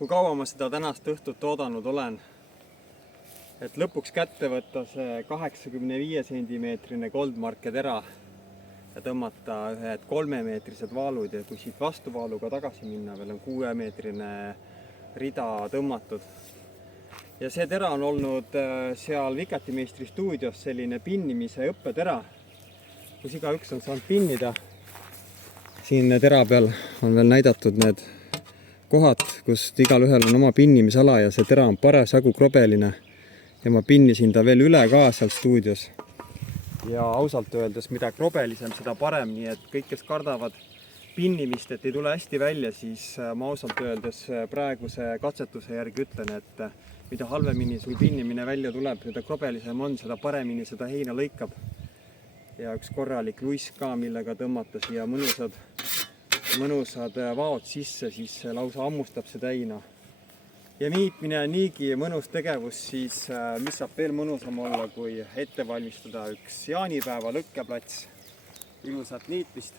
kui kaua ma seda tänast õhtut oodanud olen, et lõpuks kätte võtta see 85 sentimeetrine Goldmarke tera ja tõmmata ühed 3-meetrised vaalud ja kui siit vastuvaaluga tagasi minna, veel on 6-meetrine rida tõmmatud. Ja see tera on olnud seal Vikatimeistri stuudios selline pinnimise õppetera, kus igaüks on saanud pinnida. Siin tera peal on veel näidatud need kohad, kus igal ühel on oma pinnimisala ja see tera on parasjagu krobeline. Ja ma pinnisin ta veel üle ka seal stuudios. Ja ausalt öeldes, mida krobelisem, seda parem, nii et kõik, kes kardavad pinnimist, et ei tule hästi välja, siis ma ausalt öeldes praeguse katsetuse järgi ütlen, et mida halvemini sul pinnimine välja tuleb, mida krobelisem on, seda paremini seda heina lõikab. Ja üks korralik luiss ka, millega tõmmata siia mõnusad vaod sisse, siis lausa ammustab seda heina. Ja niitmine on niigi mõnus tegevus, siis mis saab veel mõnusam olla, kui ette valmistada üks jaanipäeva lõkkeplats. Ilusat niitmist!